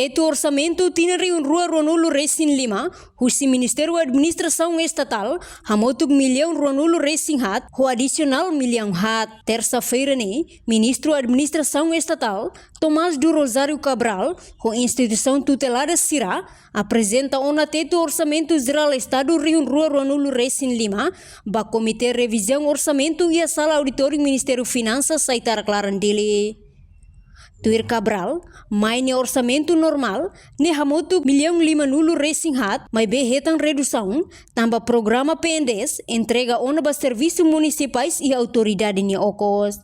teto orçamento tinari rua Ronulu Racing 5, husi Ministério da Administração Estatal, hamotuk milhão Ronulu Racing hat, ho adicional milhão hat. Terça-feira ne, Ministro da Administração Estatal, Tomás do Rosário Cabral, ho instituição tutelada Sira, apresenta ona teto orçamento geral Estado Rio Rua Ronulu Racing 5, ba Comitê Revisão Orçamento e a Sala Auditório Ministério Finanças saitar clarandele. Tuir Cabral, maine orçamento normal, ne hamotu milhão lima nulo racing hat, mas behetan redução, tamba programa PNDES, entrega onaba serviços municipais e autoridade ne ocos.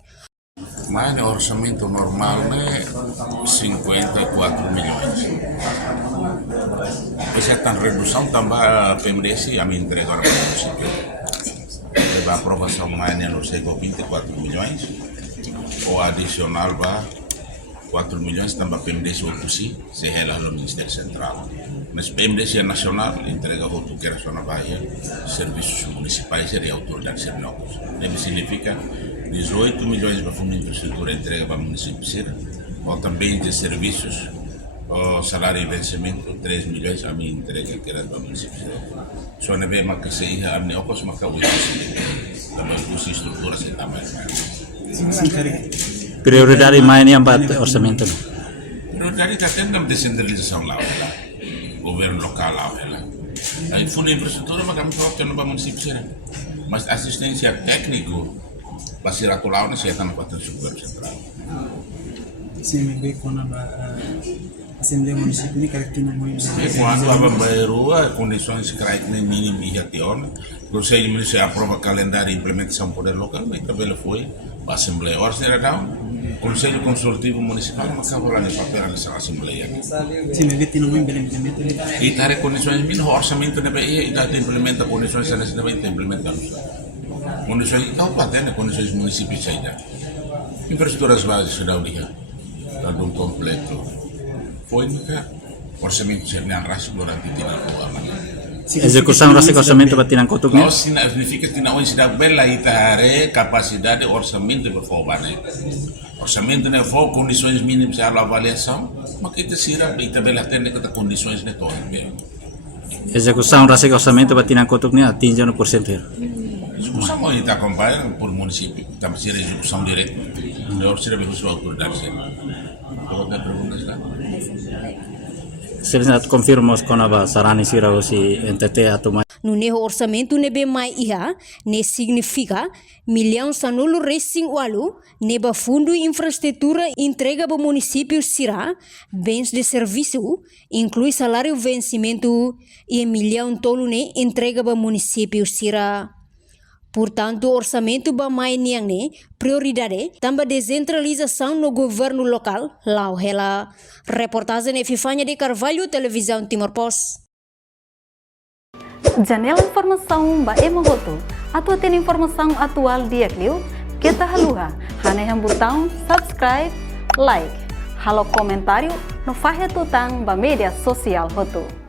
Maine orçamento normal né 54 milhões. Essa tan redução tamba PNDES e a me entrega agora para o município. Leva a aprovação maine no sei 24 milhões, ou adicional va 4 milhões também PMDC outro sim, se rela no Ministério Central. Mas PMDC nacional entrega outro que era só na Bahia, serviços municipais e autoridades serviços. Isso significa 18 milhões para fundo de infraestrutura entrega para o município de Sira, ou também de serviços, o salário e vencimento 3 milhões a mim entrega que era para o município de Sira. Só na vez que se ia a neocos mas que o também com estrutura se também. Prioridade main yang bat orçamento. Prioridade está tendo a descentralização lá, governo local lá. Aí fundo de infraestrutura, mas kami só tendo para o município, mas assistência técnica para ser atual não se está no quadro do governo central. Sim, me vê com a Assembleia Municipal de Caractina muito. Quando a Bambairua, condições que creio que nem mínimo e ationa, o Conselho Municipal aprova calendário e implementação poder local, mas também foi a Assembleia. Ora, será não? Conselho Consultivo Municipal, mas acabou lá no papel nessa Assembleia. Sim, me vê que não implementa. E está condições mínimo orçamento na BIA e está implementa condições nessa não vai implementar. Condições então patente condições municípios ainda. Infraestruturas básicas da Unia, está um completo. Foi nunca orçamento será raso durante tiga bulan. Execução rasa orçamento batinan kotuk Não significa que não está bela e tare capacidade de orçamento para fobane. Orçamento não for condições mínimas para avaliação, mas que te sira e tabela tem que ter condições de todo. Execução rasa orçamento batinan kotuk ni atinge no porcentagem. Execução não está acompanhada por município, estamos ser execução direta. Melhor seria bem sua autoridade. Todas perguntas lá. Sebenarnya confirmos com a sarani sira si NTT atau No neho orçamento nebe mai iha, ne significa milhão sanulu racing walu, neba fundo infraestrutura entrega para município Sira, bens de serviço, inclui salário vencimento e milhão tolu ne entrega para município Sira. Portanto, orçamento ba mai niang ne prioridade tambah descentralização no governo local, lau hela. Reportagem Efifanya de Carvalho, Televisão Timor Post. Janela informação ba emohoto. Atua tem informação atual dia kliu. Kita haluha. Haneham botão subscribe, like. Halo comentário no fahe tutang ba media sosial hoto.